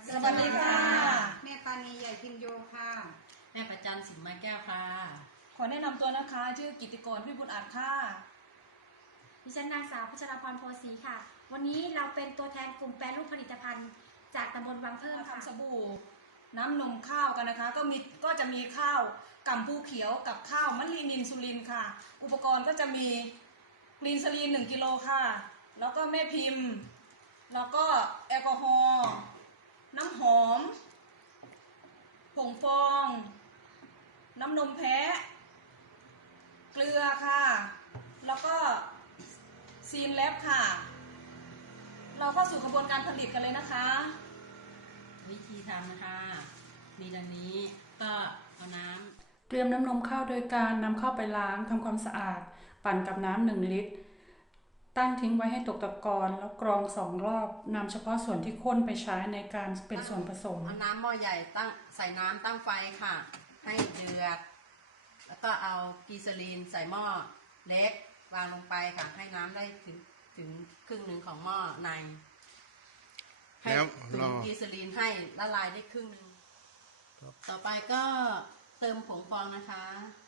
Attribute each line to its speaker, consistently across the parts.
Speaker 1: สวัสดีค่ะ
Speaker 2: แม่ปานีใหญ่พิมโยค่ะ
Speaker 3: แม่ประจันสิงห์ไม้แก้วค่ะ
Speaker 1: ขอแนะนำตัวนะคะชื่อกิติกรพิบุญอาจค่ะ
Speaker 4: ดิฉันนางสาวพัชรพรโพสีค่ะวันนี้เราเป็นตัวแทนกลุ่มแปรรูปผลิตภัณฑ์จากตำบลวังเพิ่มค่ะ
Speaker 1: ทำสบู่น้ำนมข้าวกันนะคะก็จะมีข้าวกั่มปูเขียวกับข้าวมะลินินซูลินค่ะอุปกรณ์ก็จะมีกลีนซาลีน1 กิโลค่ะแล้วก็แม่พิมพ์แล้วก็แอลกอฮอล์น้ำหอมผงฟองน้ำนมแพะเกลือค่ะแล้วก็ซีนแลบค่ะเราเข้าสู่กระบวนการผลิตกันเลยนะคะ
Speaker 3: วิธีทำนะคะมีดังนี้ก็เอาน้ำ
Speaker 5: เตรียมน้ำนมข้าวโดยการนำเข้าไปล้างทำความสะอาดปั่นกับน้ำ1 ลิตรตั้งทิ้งไว้ให้ตกตะกอนแล้วกรอง2 รอบนำเฉพาะส่วนที่ข้นไปใช้ในการเป็นส่วนผสม
Speaker 3: เอาน้ำหม้อใหญ่ใส่น้ำตั้งไฟค่ะให้เดือดแล้วก็เอากีซาลีนใส่หม้อเล็กวางลงไปค่ะให้น้ำได้ถึงครึ่งหนึ่งของหม้อในให้ถุงกีซาลีนให้ละลายได้ครึ่งหนึ่งต่อไปก็เติมผงฟองนะคะ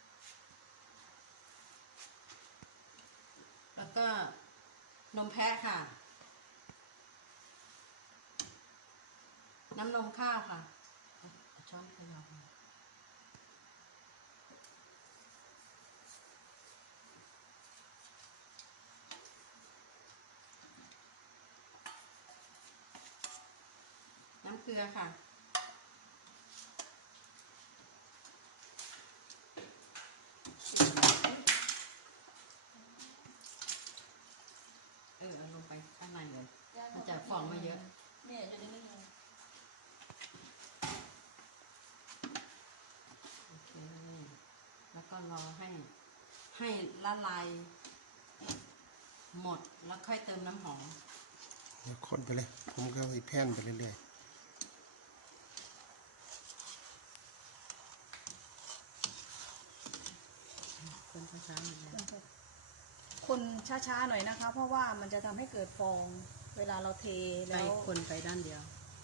Speaker 3: แล้วก็นมแพะค่ะน้ำนมข้าวค่ะช้อนไปยาวน้ำเกลือค่ะเอาลงไปข้างในเลยมันจะฟองไม่เยอะ
Speaker 1: เนี่ยจะได้ไม่เยอะ
Speaker 3: โอเคแล้วก็รอให้ละลายหมดแล้วค่อยเติมน้ำหอม
Speaker 6: คนไปเลยผมก็ไปแผ่นไปเรื่อย
Speaker 3: ๆคนช้าๆหน่อยนะ
Speaker 1: คนช้าๆหน่อยนะคะเพราะว่ามันจะทำให้เกิดฟองเวลาเราเท
Speaker 3: ไป
Speaker 1: แล้ว
Speaker 3: คนไปด้านเดียว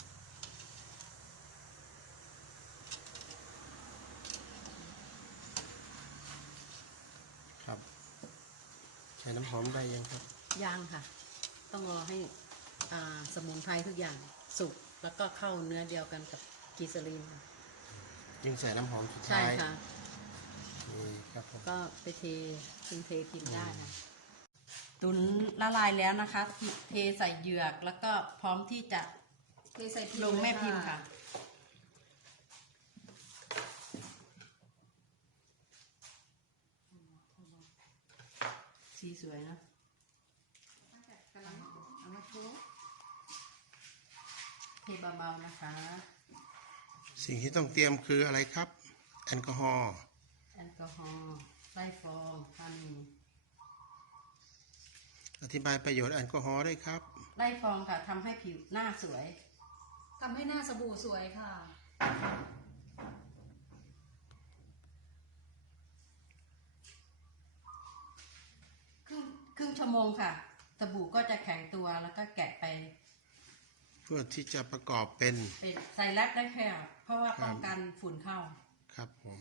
Speaker 6: ครับใช้น้ำหอมได้ยังครับ
Speaker 3: ย่างค่ะต้องรอให้สมุนไพรทุกอย่างสุกแล้วก็เข้าเนื้อเดียวกันกับกีซาลีนค่ะ
Speaker 6: ยิ่งใส่น้ำหอมสุด
Speaker 3: ใช่
Speaker 6: ท้าย
Speaker 3: ค่ะ
Speaker 6: นี่ครับผม
Speaker 3: ก็ไปเทกินได้ค่ะตุนละลายแล้วนะคะเทใส่เหยือกแล้วก็พร้อมที่จะ
Speaker 1: เทใส่พิมพ์
Speaker 3: ลงแม่พิมพ์ค่ะสีสวยนะเทเบาๆนะคะ
Speaker 6: สิ่งที่ต้องเตรียมคืออะไรครับแอลกอฮอล์
Speaker 3: ไล่ฟองพัน
Speaker 6: อธิบายประโยชน์แอลกอฮอล์ได้ครับ
Speaker 3: ไล่ฟองค่ะทำให้ผิวหน้าสวย
Speaker 1: ทำให้หน้าสบู่สวยค่ะ
Speaker 3: ครึ่งชั่วโมงค่ะสบู่ก็จะแข็งตัวแล้วก็แกะไป
Speaker 6: เพื่อที่จะประกอบเป็น
Speaker 3: ใส่แรปได้ค่ะเพราะว่าป้องกันฝุ่นเข้า
Speaker 6: ครับผม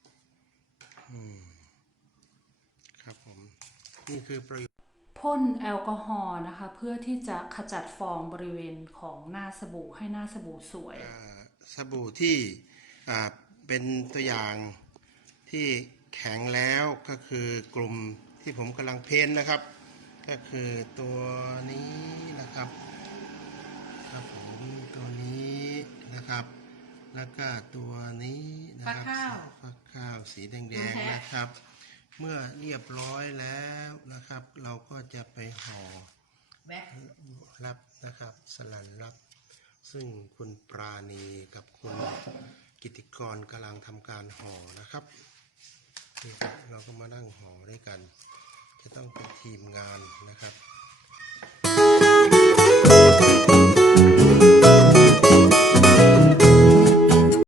Speaker 6: ครับผมนี่คือประโยชน์
Speaker 5: พ่นแอลกอฮอล์นะคะเพื่อที่จะขจัดฟองบริเวณของหน้าสบู่ให้หน้าสบู่สวย
Speaker 6: สบู่ที่เป็นตัวอย่างที่แข็งแล้วก็คือกลุ่มที่ผมกำลังเพ้นนะครับก็คือตัวนี้นะครับครับผมตัวนี้นะครับแล้วก็ตัวนี้นะครับฟักข้าวสีแดงๆนะครับเมื่อเรียบร้อยแล้วนะครับเราก็จะไปห่อรับนะครับสลันรับซึ่งคุณปราณีกับคุณกิติกรกำลังทำการห่อนะครับนี่ครับเราก็มานั่งห่อด้วยกันจะต้องเป็นทีมงานนะครับ